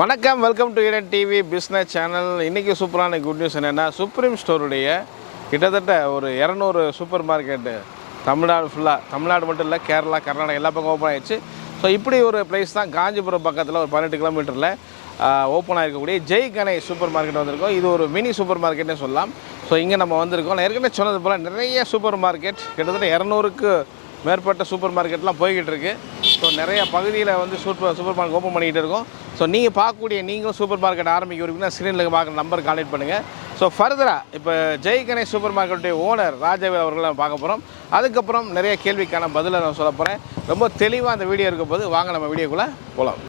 வணக்கம், welcome to Eden TV business channel. இன்றைக்கி சூப்பரான குட் நியூஸ் என்னென்னா, சுப்ரீம் ஸ்டோருடைய கிட்டத்தட்ட ஒரு 200 சூப்பர் மார்க்கெட்டு தமிழ்நாடு ஃபுல்லாக, தமிழ்நாடு மட்டும் இல்லை, கேரளா, கர்நாடகா எல்லா பக்கம் ஓப்பன் ஆகிடுச்சு. ஸோ இப்படி ஒரு பிளேஸ் தான் காஞ்சிபுரம் பக்கத்தில் ஒரு 18 கிலோமீட்டரில் ஓப்பன் ஆகிருக்கக்கூடிய ஜெய் கணேஷ் சூப்பர் மார்க்கெட் வந்திருக்கோம். இது ஒரு மினி சூப்பர் மார்க்கெட்னே சொல்லலாம். ஸோ இங்கே நம்ம வந்திருக்கோம். நான் ஏற்கனவே சொன்னது போல் நிறைய சூப்பர் மார்க்கெட், கிட்டத்தட்ட 200க்கு மேற்பட்ட சூப்பர் மார்க்கெட்லாம் போய்கிட்டு இருக்குது. ஸோ நிறைய பகுதியில் வந்து சூப்பர் மார்க்கெட் ஓப்பன் பண்ணிக்கிட்டு இருக்கோம். ஸோ நீங்கள் பார்க்கக்கூடிய நீங்களும் சூப்பர் மார்க்கெட் ஆரம்பிக்க விரும்பினா ஸ்க்ரீனில் பார்க்குற நம்பர் கான்டெக்ட் பண்ணுங்கள். ஸோ ஃபர்தராக இப்போ ஜெய் கணேஷ் சூப்பர் மார்க்கெட்டுடைய ஓனர் ராஜவேல் அவர்களை நம்ம பார்க்க போகிறோம். அதுக்கப்புறம் நிறைய கேள்விக்கான பதிலை நான் சொல்ல போகிறேன். ரொம்ப தெளிவாக அந்த வீடியோ இருக்க போது வாங்க நம்ம வீடியோக்குள்ளே போகலாம்.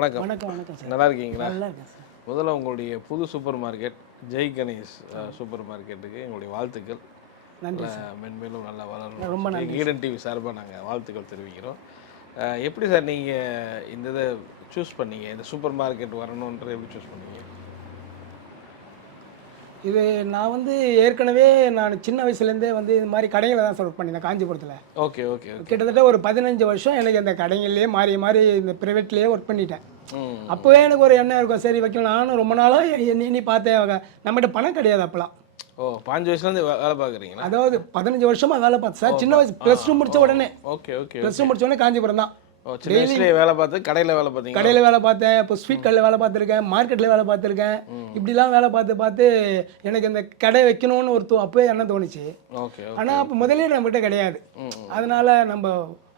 வணக்கம். வணக்கம். வணக்கம் சார். நல்லா இருக்கீங்களா? நல்லா இருக்கேன் சார். முதல்ல உங்களுடைய புது super market Jai Ganesh super மார்க்கெட்டுக்கு எங்களுடைய வாழ்த்துக்கள். நன்றி. மென்மேலும் நல்லா வளரணும். ரொம்ப நன்றி. ஈடன் டிவி சார்பாக நாங்கள் வாழ்த்துக்கள் தெரிவிக்கிறோம். எப்படி சார் நீங்கள் இந்த இதை சூஸ் பண்ணீங்க, இந்த சூப்பர் மார்க்கெட் வரணுன்ற எப்படி சூஸ் பண்ணீங்க? இது நான் வந்து ஏற்கனவே நான் சின்ன வயசுலேருந்தே வந்து இது மாதிரி கடைகளை தான் ஒர்க் பண்ணியிருந்தேன் காஞ்சிபுரத்தில். Okay okay. கிட்டத்தட்ட ஒரு 15 வருஷம் எனக்கு அந்த கடைகள்லேயே மாறி மாறி இந்த ப்ரைவேட்லேயே ஒர்க் பண்ணிட்டேன். அப்போவே எனக்கு ஒரு எண்ணம் இருக்கும், சரி வைக்கலாம். நானும் ரொம்ப நாளாக எண்ணி பார்த்தேன். நம்மகிட்ட பணம் கிடையாது அப்போலாம். ஓ, 5 வயசுலேருந்து வேலை பார்க்குறீங்களா? அதாவது 15 வருஷமாக வேலை பார்த்தேன் சார். சின்ன வயசு +2 முடித்த உடனே. Okay okay. +2 முடித்த உடனே காஞ்சிபுரம் தான். சின்ன வயசுலேயே வேலை பார்த்து கடையில் வேலை பார்த்தீங்க? கடையில் வேலை பார்த்தேன். இப்போ ஸ்வீட் கடையில் வேலை பார்த்துருக்கேன், மார்க்கெட்டில் வேலை பார்த்துருக்கேன். இப்படிலாம் வேலை பார்த்து எனக்கு இந்த கடை வைக்கணும்னு அப்போவே எண்ணம் தோணுச்சு. ஓகே. ஆனால் அப்போ முதலே நம்மகிட்ட கிடையாது. அதனால நம்ம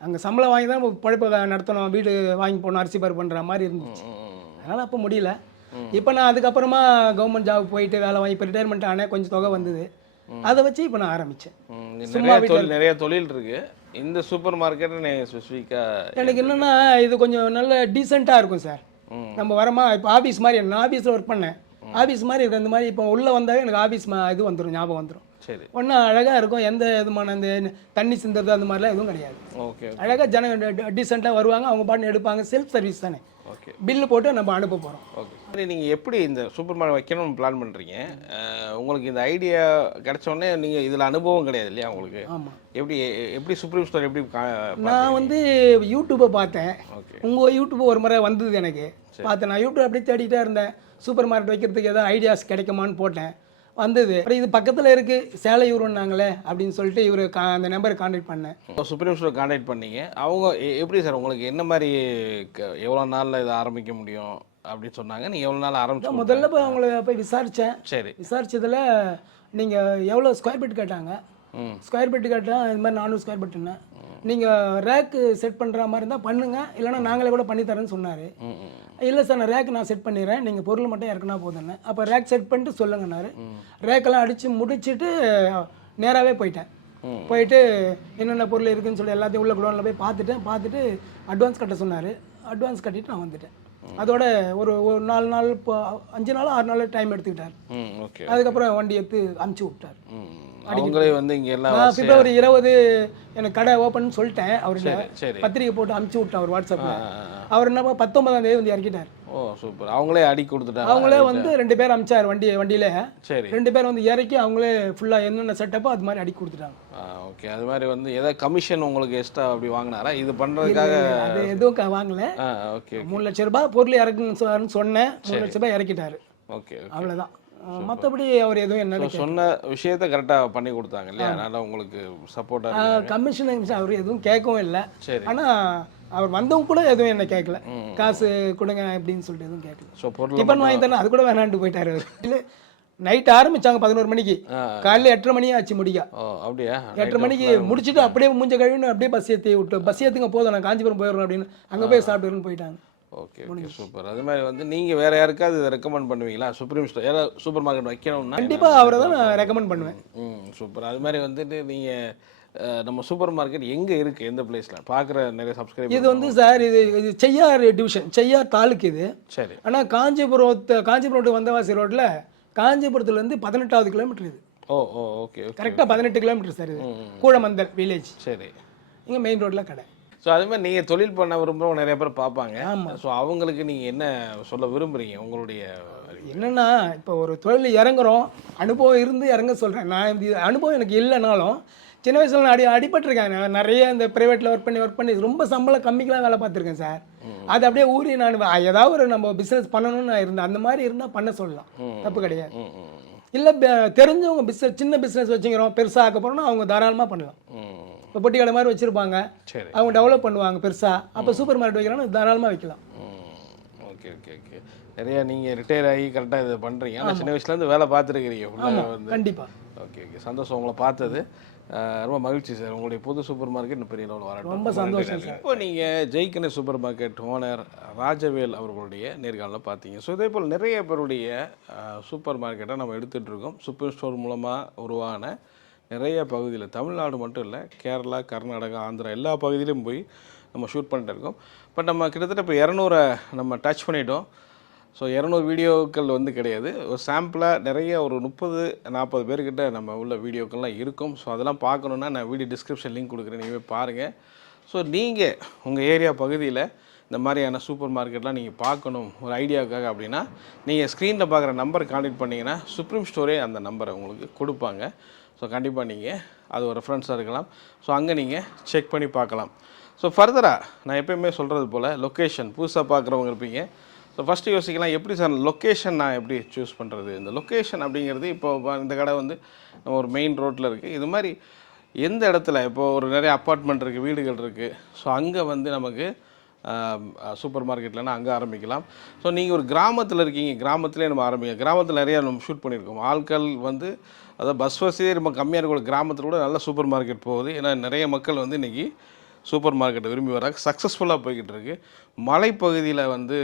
அங்கே சம்பளம் வாங்கி தான் பழைப்பை நடத்தணும், வீடு வாங்கி போகணும், அரிசி பருப்பு பண்ணுற மாதிரி இருந்துச்சு. அதனால் அப்போ முடியல. இப்போ நான் அதுக்கப்புறமா கவர்மெண்ட் ஜாப் போயிட்டு வேலை வாங்கி இப்போ ரிட்டையர்மெண்ட் ஆனேன். கொஞ்சம் தொகை வந்தது, அதை வச்சு இப்போ நான் ஆரம்பித்தேன். நிறைய தொழில் இருக்கு. இந்த சூப்பர் மார்க்கெட் ஸ்பெசிஃபிக்காக எனக்கு என்னென்னா இது கொஞ்சம் நல்ல டீசெண்டாக இருக்கும் சார். நம்ம வரமா இப்போ ஆஃபீஸ் மாதிரி, நான் ஆஃபீஸில் ஒர்க் பண்ணேன். ஆஃபீஸ் மாதிரி இருக்குது. இந்த மாதிரி இப்போ உள்ளே வந்தாவே எனக்கு ஆஃபீஸ் இது வந்துடும், ஞாபகம் வந்துடும். சரி. ஒன்றும் அழகாக இருக்கும். எந்த விதமான அந்த தண்ணி சிந்துறது அந்த மாதிரிலாம் எதுவும் கிடையாது. ஓகே. அழகாக ஜன டீசெண்டாக வருவாங்க, அவங்க பாட்டு எடுப்பாங்க. செல்ஃப் சர்வீஸ் தானே. ஓகே. பில்லு போட்டு நம்ம அனுப்ப போகிறோம். ஓகே. சரி, நீங்கள் எப்படி இந்த சூப்பர் மார்க்கெட் வைக்கணும்னு பிளான் பண்ணுறீங்க? உங்களுக்கு இந்த ஐடியா கிடைச்சோடனே நீங்கள் இதில் அனுபவம் கிடையாது இல்லையா உங்களுக்கு? ஆமாம். எப்படி சுப்ரீம் ஸ்டோர் எப்படி? நான் வந்து யூடியூப்பை பார்த்தேன். ஓகே. உங்கள் யூடியூப் ஒரு முறை வந்தது எனக்கு பார்த்தேன். நான் யூடியூப் அப்படியே தேடிட்டே இருந்தேன், சூப்பர் மார்க்கெட் வைக்கிறதுக்கு ஏதாவது ஐடியாஸ் கிடைக்குமான்னு போட்டேன். வந்தது. அப்புறம் இது பக்கத்தில் இருக்குது, சேலையூருன்னாங்களே அப்படின்னு சொல்லிட்டு இவர் அந்த நம்பரை கான்டாக்ட் பண்ணேன். சுப்ரீம் ஸ்டோர் கான்டாக்ட் பண்ணீங்க. அவங்க எப்படி சார் உங்களுக்கு என்ன மாதிரி எவ்வளோ நாளில் இதை ஆரம்பிக்க முடியும் அப்படின்னு சொன்னாங்க? நீங்கள் எவ்வளோ நாள் ஆரம்பிச்சு? முதல்ல போய் அவங்கள போய் விசாரித்தேன். சரி. விசாரிச்சதில் நீங்கள் எவ்வளோ ஸ்கொயர் ஃபீட் கேட்டாங்க. ஸ்கொயர் ஃபீட் கேட்டால் இது மாதிரி 400 ஸ்கொயர் ஃபீட்டுன்னு. நீங்கள் ரேக்கு செட் பண்ணுற மாதிரி இருந்தால் பண்ணுங்கள், இல்லைனா நாங்களே கூட பண்ணித்தரேன்னு சொன்னார். இல்லை சார், நான் ரேக்கு நான் செட் பண்ணிடுறேன், நீங்கள் பொருள் மட்டும் இறக்குனா போதுன்னு. அப்போ ரேக் செட் பண்ணிட்டு சொல்லுங்கன்னாரு. ரேக்கெல்லாம் அடித்து முடிச்சுட்டு நேராகவே போயிட்டேன். போயிட்டு என்னென்ன பொருள் இருக்குதுன்னு சொல்லி எல்லாத்தையும் உள்ள குடோனில் போய் பார்த்துட்டு அட்வான்ஸ் கட்ட சொன்னார். அட்வான்ஸ் கட்டிட்டு நான் வந்துட்டேன். அதோட ஒரு 4 நாள், இப்போ 5 நாள் 6 நாள் டைம் எடுத்துக்கிட்டார். அதுக்கப்புறம் வண்டி எடுத்து அனுப்பிச்சி விட்டார். அவங்களே வந்து இங்கே எல்லாம் பிப்ரவரி 20 எனக்கு கடை ஓப்பன் சொல்லிட்டேன். அவர்கிட்ட பத்திரிக்கை போட்டு அனுப்பிச்சி விட்டேன் அவர் வாட்ஸ்அப்பில். அவர் என்ன 19ஆம் தேதி வந்து இறக்கிட்டார். ஓ சூப்பர். அவங்களே அடி கொடுத்துட்டாங்க. அவங்களே வந்து 2 பேர் அனுப்பிச்சார் வண்டியில. சரி. 2 பேர் வந்து இறக்கி அவங்களே ஃபுல்லாக என்னென்ன செட்டப்போ அது மாதிரி அடி கொடுத்துட்டாங்க. ஓகே. அது மாதிரி வந்து ஏதாவது கமிஷன் உங்களுக்கு எக்ஸ்ட்ரா அப்படி வாங்கினாரா இது பண்ணுறதுக்காக? அது எதுவும் வாங்கல. ஓகே. 3 லட்ச ரூபாய் பொருள் இறக்குன்னு சொன்னேன். 3 லட்ச ரூபாய் இறக்கிட்டாரு. ஓகே. அவ்வளோதான். மற்றபடி அவர் எதுவும் என்ன சொன்ன விஷயத்த கரெக்டாக பண்ணி கொடுத்தாங்க இல்லையா? அதனால உங்களுக்கு சப்போர்ட்டாக கமிஷன் அவர் எதுவும் கேட்கவும் இல்லை. சரி. ஆனால் அவர் வந்தவங்க கூட எதுவும் என்ன கேட்கல, காசு கொடுங்க அப்படின்னு சொல்லிட்டு எதுவும் கேட்கல. ஸோ பொருள் டிஃபன் வாங்கி தரேன் அது கூட வேணான்ட்டு போயிட்டாரு அவர். இல்லை, நைட் ஆரம்பிச்சாங்க 11 மணிக்கு, காலையில் 8:30 மணி ஆச்சு முடிக்க. அப்படியா? 8:30 மணிக்கு முடிச்சுட்டு அப்படியே மூஞ்ச கழுவின்னு அப்படியே பஸ் ஏற்றுங்க போதும், நான் காஞ்சிபுரம் போயிடுறேன் அப்படின்னு அங்கே போய் சாப்பிட்டுருன்னு போயிட்டாங்க. Okay okay super. அது மாதிரி வந்து நீங்கள் வேறு யாருக்காவது இதை ரெக்கமெண்ட் பண்ணுவீங்களா? சுப்ரீம் ஸ்டோர் யாராவது சூப்பர் மார்க்கெட் வைக்கணும்னா கண்டிப்பாக அவரை தான் நான் ரெக்கமெண்ட் பண்ணுவேன். சூப்பர். அது மாதிரி வந்துட்டு நீங்கள் நம்ம சூப்பர் மார்க்கெட் எங்கே இருக்குது, எந்த பிளேஸில் பார்க்குற நிறைய சப்ஸ்கிரைபர்? இது வந்து சார் இது செய்யார் டிவிஷன், செய்யார் தாலுக்கு இது. சரி. ஆனால் காஞ்சிபுரம் வந்தவாசி ரோட்டில் காஞ்சிபுரத்துலேருந்து 18வது கிலோமீட்டர் இது. ஓ ஓ ஓகே. கரெக்டாக 18 கிலோமீட்டர் சார் இது. கூடமந்தல் வில்லேஜ். சரி. இங்கே மெயின் ரோட்டில் கடை. ஸோ அது மாதிரி நீங்கள் தொழில் பண்ண விரும்புகிறவங்க நிறைய பேர் பார்ப்பாங்க. ஆமாம். ஸோ அவங்களுக்கு நீங்கள் என்ன சொல்ல விரும்புகிறீங்க உங்களுடைய? என்னன்னா இப்போ ஒரு தொழில் இறங்குறோம், அனுபவம் இருந்து இறங்க சொல்கிறேன். நான் இது அனுபவம் எனக்கு இல்லைனாலும் சின்ன வயசில் நான் அடிபட்டிருக்கேன். நான் நிறைய இந்த ப்ரைவேட்டில் ஒர்க் பண்ணி ரொம்ப சம்பளம் கம்மிக்கெலாம் வேலை பார்த்துருக்கேன் சார். அது அப்படியே ஊறி நான் ஏதாவது ஒரு நம்ம பிஸ்னஸ் பண்ணணும்னு நான் இருந்தேன். அந்த மாதிரி இருந்தால் பண்ண சொல்லலாம், தப்பு கிடையாது. இல்லை தெரிஞ்சவங்க சின்ன பிஸ்னஸ் வச்சுக்கிறோம், பெருசாக ஆக்க போகிறோம்னா அவங்க தாராளமாக பண்ணலாம். இப்போ பொட்டி கடை மாதிரி வச்சுருப்பாங்க, அவங்க டெவலப் பண்ணுவாங்க பெருசாக. அப்போ சூப்பர் மார்க்கெட் வைக்கிறாங்கன்னா தாராளமாக வைக்கலாம். Okay okay okay. நிறைய நீங்கள் ரிட்டையர் ஆகி கரெக்டாக இதை பண்ணுறீங்க. ஆனால் சின்ன வயசுலேருந்து வேலை பார்த்துருக்கிறீங்க வந்து. கண்டிப்பாக. ஓகே ஓகே, சந்தோஷம் உங்களை பார்த்தது. ரொம்ப மகிழ்ச்சி சார். உங்களுடைய புது சூப்பர் மார்க்கெட் பெரிய லெவல் வரட்டும். ரொம்ப சந்தோஷம் சார். இப்போ நீங்கள் ஜெய்கனே சூப்பர் மார்க்கெட் ஓனர் ராஜவேல் அவர்களுடைய நேர்காணலில் பார்த்தீங்க. ஸோ இதே போல் நிறைய பேருடைய சூப்பர் மார்க்கெட்டை நம்ம எடுத்துகிட்டு இருக்கோம். சூப்பர் ஸ்டோர் மூலமாக உருவான நிறைய பகுதியில், தமிழ்நாடு மட்டும் இல்லை, கேரளா, கர்நாடகா, ஆந்திரா எல்லா பகுதியிலும் போய் நம்ம ஷூட் பண்ணிட்டு இருக்கோம். பட் நம்ம கிட்டத்தட்ட இப்போ 200 நம்ம டச் பண்ணிட்டோம். ஸோ 200 வீடியோக்கள் வந்து கிடையாது, ஒரு சாம்பிளாக நிறைய ஒரு 30-40 பேர்கிட்ட நம்ம உள்ள வீடியோக்கள்லாம் இருக்கும். ஸோ அதெல்லாம் பார்க்கணுன்னா நான் வீடியோ டிஸ்கிரிப்ஷன் லிங்க் கொடுக்குறேன், நீங்கள் பாருங்கள். ஸோ நீங்கள் உங்கள் ஏரியா பகுதியில் இந்த மாதிரியான சூப்பர் மார்க்கெட்லாம் நீங்கள் பார்க்கணும் ஒரு ஐடியாவுக்காக அப்படின்னா, நீங்கள் ஸ்க்ரீனில் பார்க்குற நம்பரை கான்டெக்ட் பண்ணிங்கன்னா சுப்ரீம் ஸ்டோரே அந்த நம்பரை உங்களுக்கு கொடுப்பாங்க. ஸோ கண்டிப்பாக நீங்கள் அது ஒரு ரெஃபரன்ஸாக இருக்கலாம். ஸோ அங்கே நீங்கள் செக் பண்ணி பார்க்கலாம். ஸோ ஃபர்தராக நான் எப்போயுமே சொல்கிறது போல் லொக்கேஷன் புதுசாக பார்க்குறவங்க இருப்பீங்க. ஸோ ஃபஸ்ட்டு யோசிக்கலாம், எப்படி சார் லொக்கேஷன் நான் எப்படி சூஸ் பண்ணுறது? இந்த லொக்கேஷன் அப்படிங்கிறது இப்போ இந்த கடை வந்து நம்ம ஒரு மெயின் ரோட்டில் இருக்குது. இது மாதிரி எந்த இடத்துல இப்போது ஒரு நிறைய அப்பார்ட்மெண்ட் இருக்குது, வீடுகள் இருக்குது. ஸோ அங்கே வந்து நமக்கு சூப்பர் மார்க்கெட்லன்னா அங்கே ஆரம்பிக்கலாம். ஸோ நீங்கள் ஒரு கிராமத்தில் இருக்கீங்க, கிராமத்திலே நம்ம ஆரம்பிக்கலாம். கிராமத்தில் நிறையா நம்ம ஷூட் பண்ணியிருக்கோம். ஆட்கள் வந்து அதாவது பஸ் வசதியே ரொம்ப கம்மியாக இருக்கக்கூடிய கிராமத்தில் கூட நல்ல சூப்பர் மார்க்கெட் போகுது. ஏன்னா நிறைய மக்கள் வந்து இன்றைக்கி சூப்பர் மார்க்கெட்டை விரும்பி வராங்க, சக்ஸஸ்ஃபுல்லாக போய்கிட்டு இருக்குது. மலைப்பகுதியில் வந்து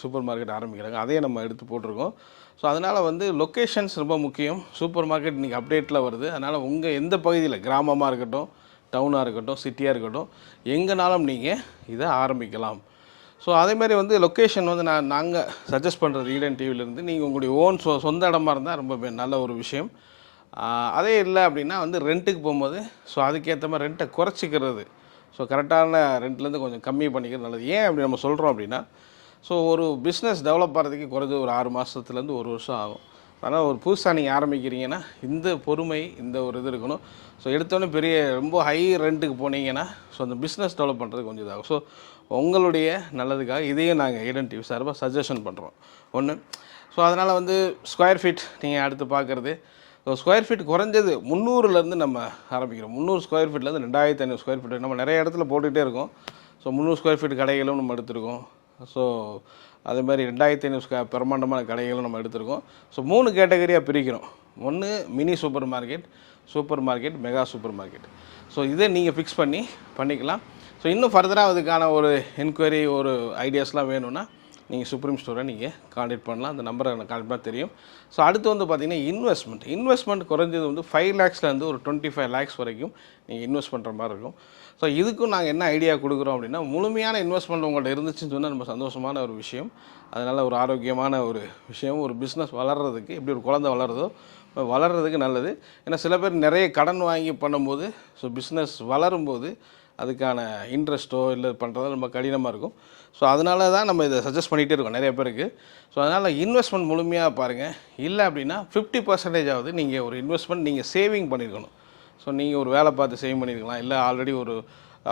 சூப்பர் மார்க்கெட் ஆரம்பிக்கிறாங்க, அதையே நம்ம எடுத்து போட்டிருக்கோம். ஸோ அதனால் வந்து லொக்கேஷன்ஸ் ரொம்ப முக்கியம். சூப்பர் மார்க்கெட் இன்றைக்கி அப்டேட்டில் வருது. அதனால் உங்கள் எந்த பகுதியில், கிராமமாக இருக்கட்டும், டவுனாக இருக்கட்டும், சிட்டியாக இருக்கட்டும், எங்கேனாலும் நீங்கள் இதை ஆரம்பிக்கலாம். ஸோ அதேமாதிரி வந்து லொக்கேஷன் வந்து நாங்கள் சஜஸ்ட் பண்ணுறது ஈடன் டிவிலேருந்து நீங்கள் உங்களுடைய ஓன் சொந்த இடமா இருந்தால் ரொம்ப நல்ல ஒரு விஷயம். அதே இல்லை அப்படின்னா வந்து ரெண்ட்டுக்கு போகும்போது ஸோ அதுக்கேற்ற மாதிரி ரெண்ட்டை குறைச்சிக்கிறது. ஸோ கரெக்டான ரெண்ட்லேருந்து கொஞ்சம் கம்மி பண்ணிக்கிறது நல்லது. ஏன் அப்படி நம்ம சொல்கிறோம் அப்படின்னா, ஸோ ஒரு பிஸ்னஸ் டெவலப் ஆகிறதுக்கு குறைஞ்ச ஒரு 6 மாதத்துலேருந்து 1 வருஷம் ஆகும். அதனால் ஒரு புதுசாக நீங்கள் ஆரம்பிக்கிறீங்கன்னா இந்த பொறுமை, இந்த ஒரு இது இருக்கணும். ஸோ எடுத்தோன்னே பெரிய ரொம்ப ஹை ரெண்ட்டுக்கு போனீங்கன்னா ஸோ அந்த பிஸ்னஸ் டெவலப் பண்ணுறது கொஞ்சம் இதாகும். ஸோ உங்களுடைய நல்லதுக்காக இதையும் நாங்கள் ஈடன் டிவி சார்பாக சஜஷன் பண்ணுறோம். ஒன்று, ஸோ அதனால் வந்து ஸ்கொயர் ஃபீட் நீங்கள் அடுத்து பார்க்குறது, ஸோ ஸ்கொயர் ஃபீட் குறைஞ்சது 300லேருந்து நம்ம ஆரம்பிக்கிறோம். 300 ஸ்கொயர் ஃபீட்லேருந்து 2500 ஸ்கொயர் ஃபீட் நம்ம நிறைய இடத்துல போட்டுகிட்டே இருக்கோம். ஸோ 300 ஸ்கொயர் ஃபீட் கடைகளும் நம்ம எடுத்துருக்கோம். ஸோ அதேமாதிரி 2500 பிரமாண்டமான கடைகளும் நம்ம எடுத்துருக்கோம். ஸோ 3 கேட்டகரியாக பிரிக்கிறோம். ஒன்று mini super market, super market, mega super market. So இதை நீங்கள் ஃபிக்ஸ் பண்ணிக்கலாம். ஸோ இன்னும் ஃபர்தராக அதுக்கான ஒரு என்கொயரி, ஒரு ஐடியாஸ்லாம் வேணும்னா நீங்கள் சுப்ரீம் ஸ்டோரை நீங்கள் கான்டெக்ட் பண்ணலாம். அந்த நம்பரை எனக்கு கான்டெக்ட் பண்ணால் தெரியும். ஸோ அடுத்து வந்து பார்த்திங்கன்னா இன்வெஸ்ட்மெண்ட் குறைஞ்சது வந்து 5 lakhsலேருந்து ஒரு 25 lakhs வரைக்கும் நீங்கள் இன்வெஸ்ட் பண்ணுற மாதிரி இருக்கும். ஸோ இதுக்கும் நாங்கள் என்ன ஐடியா கொடுக்குறோம் அப்படின்னா, முழுமையான இன்வெஸ்ட்மெண்ட் உங்கள்கிட்ட இருந்துச்சுன்னு சொன்னால் நம்ம சந்தோஷமான ஒரு விஷயம். அதனால் ஒரு ஆரோக்கியமான ஒரு விஷயம். ஒரு பிஸ்னஸ் வளர்கிறதுக்கு எப்படி ஒரு குழந்தை வளர்கிறதுக்கு நல்லது. ஏன்னா சில பேர் நிறைய கடன் வாங்கி பண்ணும்போது ஸோ பிஸ்னஸ் வளரும்போது அதுக்கான இன்ட்ரெஸ்ட்டோ இல்லை பண்ணுறதோ ரொம்ப கடினமாக இருக்கும். ஸோ அதனால தான் நம்ம இதை சஜஸ்ட் பண்ணிகிட்டே இருக்கோம் நிறைய பேருக்கு. ஸோ அதனால் இன்வெஸ்ட்மெண்ட் முழுமையாக பாருங்கள். இல்லை அப்படின்னா 50% ஆகுது நீங்கள் ஒரு இன்வெஸ்ட்மெண்ட் நீங்கள் சேவிங் பண்ணியிருக்கணும். ஸோ நீங்கள் ஒரு வேலை பார்த்து சேவ் பண்ணியிருக்கலாம், இல்லை ஆல்ரெடி ஒரு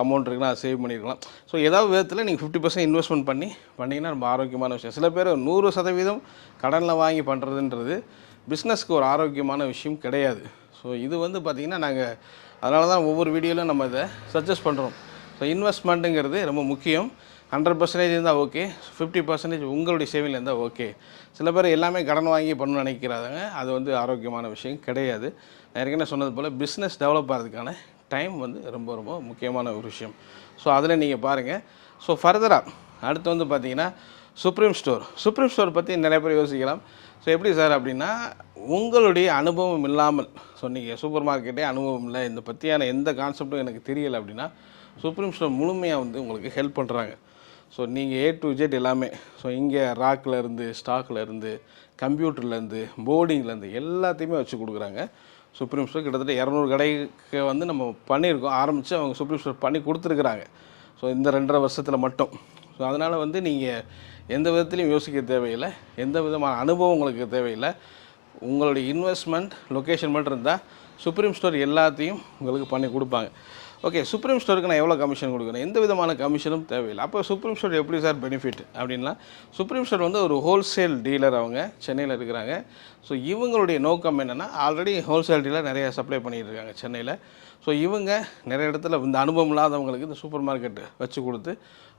அமௌண்ட் இருக்குன்னா அதை சேவ் பண்ணியிருக்கலாம். ஸோ ஏதாவது விதத்தில் நீங்கள் 50% இன்வெஸ்ட்மெண்ட் பண்ணிங்கன்னா ரொம்ப ஆரோக்கியமான விஷயம். சில பேர் 100% கடனில் வாங்கி பண்ணுறதுன்றது பிஸ்னஸ்க்கு ஒரு ஆரோக்கியமான விஷயம் கிடையாது. ஸோ இது வந்து பார்த்திங்கன்னா நாங்கள் அதனால தான் ஒவ்வொரு வீடியோவிலும் நம்ம இதை சஜஸ்ட் பண்ணுறோம். ஸோ இன்வெஸ்ட்மெண்ட்டுங்கிறது ரொம்ப முக்கியம். 100% இருந்தால் ஓகே, 50% உங்களுடைய சேவிங்கில் இருந்தால் ஓகே. சில பேர் எல்லாமே கடன் வாங்கி பண்ணணும்னு நினைக்கிறாங்க, அது வந்து ஆரோக்கியமான விஷயம் கிடையாது. நான் ஏற்கனவே சொன்னது போல் பிஸ்னஸ் டெவலப் ஆகிறதுக்கான டைம் வந்து ரொம்ப ரொம்ப முக்கியமான ஒரு விஷயம். ஸோ அதில் நீங்கள் பாருங்கள். ஸோ ஃபர்தராக அடுத்து வந்து பார்த்திங்கன்னா சுப்ரீம் ஸ்டோர் பற்றி நிறைய பேர் யோசிக்கலாம். ஸோ எப்படி சார் அப்படின்னா, உங்களுடைய அனுபவம் இல்லாமல், ஸோ நீங்கள் சூப்பர் மார்க்கெட்டே அனுபவம் இல்லை, இந்த பற்றியான எந்த கான்செப்டும் எனக்கு தெரியலை அப்படின்னா சுப்ரீம் ஸ்டோர் முழுமையாக வந்து உங்களுக்கு ஹெல்ப் பண்ணுறாங்க. ஸோ நீங்கள் A to Z எல்லாமே, ஸோ இங்கே ராக்லேருந்து, ஸ்டாக்லேருந்து, கம்ப்யூட்டர்லேருந்து, போர்டிங்லேருந்து எல்லாத்தையுமே வச்சு கொடுக்குறாங்க சுப்ரீம் ஸ்டோர். கிட்டத்தட்ட 200 கடைக்கு வந்து நம்ம பண்ணியிருக்கோம், ஆரம்பித்து அவங்க சுப்ரீம் ஸ்டோர் பண்ணி கொடுத்துருக்குறாங்க. ஸோ இந்த 2.5 வருஷத்தில் மட்டும். ஸோ அதனால் வந்து நீங்கள் எந்த விதத்துலையும் யோசிக்க தேவையில்லை, எந்த விதமான அனுபவம் உங்களுக்கு தேவையில்லை. உங்களுடைய இன்வெஸ்ட்மெண்ட் லொக்கேஷன் மட்டும் இருந்தால் சுப்ரீம் ஸ்டோர் எல்லாத்தையும் உங்களுக்கு பண்ணி கொடுப்பாங்க. ஓகே, சுப்ரீம் ஸ்டோருக்கு நான் எவ்வளோ கமிஷன் கொடுக்கணும்? எந்த விதமான கமிஷனும் தேவையில்லை. அப்போ சுப்ரீம் ஸ்டோர் எப்படி சார் பெனிஃபிட் அப்படின்னா, சுப்ரீம் ஸ்டோர் வந்து ஒரு ஹோல்சேல் டீலர், அவங்க சென்னையில் இருக்கிறாங்க. ஸோ இவங்களுடைய நோக்கம் என்னென்னா, ஆல்ரெடி ஹோல்சேல் டீலர் நிறைய சப்ளை பண்ணிகிட்டு இருக்காங்க சென்னையில். ஸோ இவங்க நிறைய இடத்துல இந்த அனுபவம் இல்லாதவங்களுக்கு இந்த சூப்பர் மார்க்கெட்டு வச்சு கொடுத்து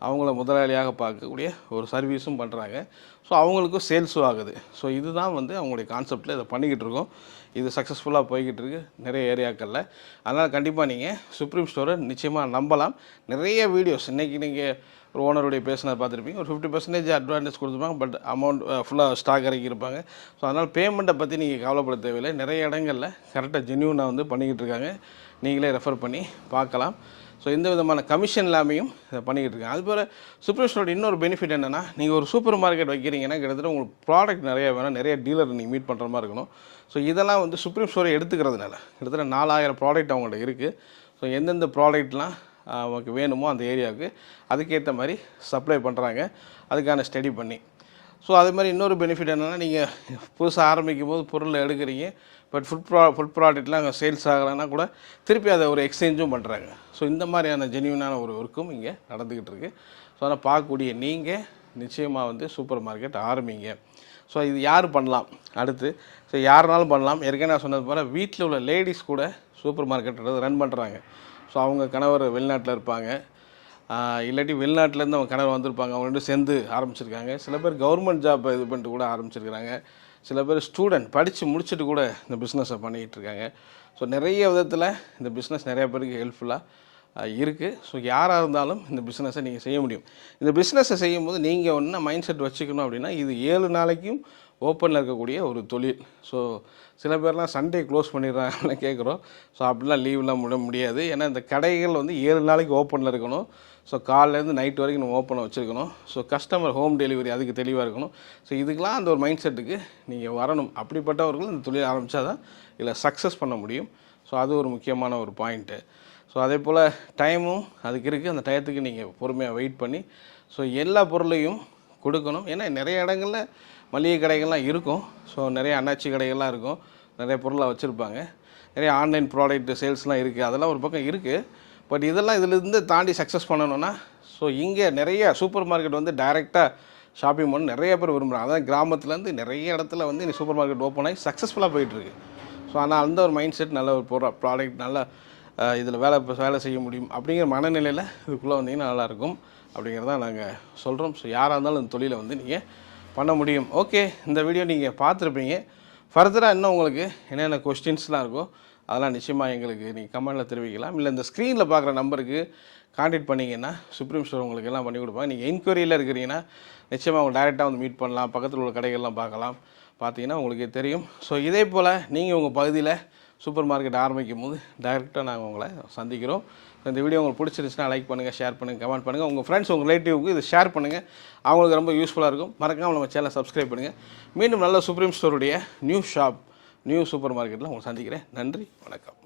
அவங்கள முதலாளியாக பார்க்கக்கூடிய ஒரு சர்வீஸும் பண்ணுறாங்க. ஸோ அவங்களுக்கும் சேல்ஸும் ஆகுது. ஸோ இதுதான் வந்து அவங்களுடைய கான்செப்டில் இதை பண்ணிக்கிட்டு இருக்கோம். இது சக்ஸஸ்ஃபுல்லாக போய்கிட்டு இருக்குது நிறைய ஏரியாக்களில். அதனால் கண்டிப்பாக நீங்கள் சுப்ரீம் ஸ்டோரை நிச்சயமாக நம்பலாம். நிறைய வீடியோஸ் இன்றைக்கி நீங்கள் ஒரு ஓனருடைய பேசினதை பார்த்துருப்பீங்க. ஒரு 50% அட்வான்டேஜ் கொடுத்துருப்பாங்க, பட் அமௌண்ட் ஃபுல்லாக ஸ்டாக் இறக்கியிருப்பாங்க. ஸோ அதனால் பேமெண்ட்டை பற்றி நீங்கள் கவலைப்பட தேவையில்லை. நிறைய இடங்களில் கரெக்டாக ஜென்யூனாக வந்து பண்ணிக்கிட்டு இருக்காங்க. நீங்களே ரெஃபர் பண்ணி பார்க்கலாம். ஸோ இந்த விதமான கமிஷன் இல்லாமையும் இதை பண்ணிக்கிட்டு இருக்காங்க. அதுபோல் சுப்ரீம் ஸ்டோரோட இன்னொரு பெனிஃபிட் என்னென்னா, நீங்கள் ஒரு சூப்பர் மார்க்கெட் வைக்கிறீங்கன்னா கிட்டத்தட்ட உங்களுக்கு ப்ராடக்ட் நிறையா வேணும், நிறைய டீலர் நீங்கள் மீட் பண்ணுற மாதிரி இருக்கணும். ஸோ இதெல்லாம் வந்து சுப்ரீம் ஸ்டோரை எடுத்துக்கிறதுனால கிட்டத்தட்ட 4000 ப்ராடக்ட் அவங்கள்ட்ட இருக்குது. ஸோ எந்தெந்த ப்ராடக்ட்லாம் நமக்கு வேணுமோ அந்த ஏரியாவுக்கு அதுக்கேற்ற மாதிரி சப்ளை பண்ணுறாங்க, அதுக்கான ஸ்டடி பண்ணி. ஸோ அதே மாதிரி இன்னொரு பெனிஃபிட் என்னென்னா, நீங்கள் புதுசாக ஆரம்பிக்கும் போது பொருளை எடுக்கிறீங்க, பட் ஃபுட் ப்ராடக்ட்லாம் அங்கே சேல்ஸ் ஆகலைன்னா கூட திருப்பி அதை ஒரு எக்ஸ்சேஞ்சும் பண்ணுறாங்க. ஸோ இந்த மாதிரியான ஜென்யூனான ஒரு ஒர்க்கும் இங்கே நடந்துக்கிட்டு இருக்குது. ஸோ அதை பார்க்கக்கூடிய நீங்கள் நிச்சயமாக வந்து சூப்பர் மார்க்கெட் ஆரம்பிங்க. ஸோ இது யார் பண்ணலாம் அடுத்து? ஸோ யாருனாலும் பண்ணலாம். ஏற்கனவே நான் சொன்னது போல் வீட்டில் உள்ள லேடிஸ் கூட சூப்பர் மார்க்கெட் ரன் பண்ணுறாங்க. ஸோ அவங்க கணவர் வெளிநாட்டில் இருப்பாங்க, இல்லாட்டி வெளிநாட்டிலேருந்து அவங்க கணவர் வந்திருப்பாங்க, அவங்க ரெண்டும் சேர்ந்து ஆரம்பிச்சிருக்காங்க. சில பேர் கவர்மெண்ட் ஜாப் இது பண்ணிட்டு கூட ஆரம்பிச்சிருக்கிறாங்க. சில பேர் ஸ்டூடெண்ட் படித்து முடிச்சுட்டு கூட இந்த பிஸ்னஸை பண்ணிகிட்டு இருக்காங்க. ஸோ நிறைய விதத்தில் இந்த பிஸ்னஸ் நிறைய பேருக்கு ஹெல்ப்ஃபுல்லாக இருக்குது. ஸோ யாராக இருந்தாலும் இந்த பிஸ்னஸை நீங்கள் செய்ய முடியும். இந்த பிஸ்னஸை செய்யும்போது நீங்கள் ஒன்று மைண்ட் செட் வச்சுக்கணும் அப்படின்னா, இது 7 நாளைக்கும் ஓப்பனில் இருக்கக்கூடிய ஒரு தொழில். ஸோ சில பேர்லாம் சண்டே க்ளோஸ் பண்ணிடுறாங்கன்னு கேட்குறோம். ஸோ அப்படிலாம் லீவ்லாம் முடியாது. ஏன்னா இந்த கடைகள் வந்து 7 நாளைக்கு ஓப்பனில் இருக்கணும். ஸோ காலையிலேருந்து நைட் வரைக்கும் நம்ம ஓப்பனை வச்சுருக்கணும். ஸோ கஸ்டமர் ஹோம் டெலிவரி அதுக்கு தெளிவாக இருக்கணும். ஸோ இதுக்கெலாம் அந்த ஒரு மைண்ட் செட்டுக்கு நீங்கள் வரணும். அப்படிப்பட்டவர்கள் இந்த தொழில் ஆரம்பித்தா தான் இதில் சக்ஸஸ் பண்ண முடியும். ஸோ அது ஒரு முக்கியமான ஒரு பாயிண்ட்டு. ஸோ அதே போல் டைமும் அதுக்கு இருக்குது. அந்த டயத்துக்கு நீங்கள் பொறுமையாக வெயிட் பண்ணி ஸோ எல்லா பொருளையும் கொடுக்கணும். ஏன்னா நிறைய இடங்களில் மளிகை கடைகள்லாம் இருக்கும். ஸோ நிறைய அண்ணாச்சி கடைகள்லாம் இருக்கும், நிறைய பொருளை வச்சுருப்பாங்க. நிறைய ஆன்லைன் ப்ராடக்ட் சேல்ஸ்லாம் இருக்குது, அதெல்லாம் ஒரு பக்கம் இருக்குது. பட் இதெல்லாம் இதிலேருந்து தாண்டி சக்ஸஸ் பண்ணணும்னா, ஸோ இங்கே நிறைய சூப்பர் மார்க்கெட் வந்து டைரெக்டாக ஷாப்பிங் பண்ண நிறைய பேர் விரும்புகிறாங்க. அதான் கிராமத்துலேருந்து நிறைய இடத்துல வந்து இந்த சூப்பர் மார்க்கெட் ஓப்பன் ஆகி சக்ஸஸ்ஃபுல்லாக போயிட்டுருக்கு. ஸோ ஆனால் அந்த ஒரு மைண்ட் செட், நல்ல ஒரு ப்ராடக்ட், நல்லா இதில் வேலை செய்ய முடியும் அப்படிங்கிற மனநிலையில் இதுக்குள்ளே வந்தீங்கன்னா நல்லாயிருக்கும் அப்படிங்கிறதான் நாங்கள் சொல்கிறோம். ஸோ யாராக இருந்தாலும் இந்த தொழிலை வந்து நீங்கள் பண்ண முடியும். ஓகே, இந்த வீடியோ நீங்கள் பார்த்துருப்பீங்க. ஃபர்தராக இன்னும் உங்களுக்கு என்னென்ன கொஸ்டின்ஸ்லாம் இருக்கோ அதெல்லாம் நிச்சயமாக எங்களுக்கு நீங்கள் கமெண்டில் தெரிவிக்கலாம். இல்லை இந்த ஸ்க்ரீனில் பார்க்குற நம்பருக்கு கான்டாக்ட் பண்ணிங்கன்னா சுப்ரீம் ஸ்டோர் உங்களுக்கு எல்லாம் பண்ணி கொடுப்பாங்க. நீங்கள் என்கொயரியில் இருக்கிறீங்கன்னா நிச்சயமாக அவங்க டைரெக்டாக வந்து மீட் பண்ணலாம், பக்கத்தில் உள்ள கடைகள்லாம் பார்த்தீங்கன்னா உங்களுக்கே தெரியும். ஸோ இதே போல் நீங்கள் உங்கள் பகுதியில் சூப்பர் மார்க்கெட் ஆரம்பிக்கும் போது டைரெக்டாக நாங்கள் உங்களை சந்திக்கிறோம். இந்த வீடியோ உங்களுக்கு பிடிச்சிருந்துச்சுன்னா லைக் பண்ணுங்கள், ஷேர் பண்ணுங்கள், கமெண்ட் பண்ணுங்கள். உங்கள் ஃப்ரெண்ட்ஸ், உங்கள் ரிலேட்டிவ்க்கு இதை ஷேர் பண்ணுங்கள். அவங்களுக்கு ரொம்ப யூஸ்ஃபுல்லாக இருக்கும். மறக்காமல் நம்ம சேனலை சப்ஸ்கிரைப் பண்ணுங்கள். மீண்டும் நல்ல சுப்ரீம் ஸ்டோருடைய நியூ சூப்பர் மார்க்கெட்டில் உங்களை சந்திக்கிறேன். நன்றி, வணக்கம்.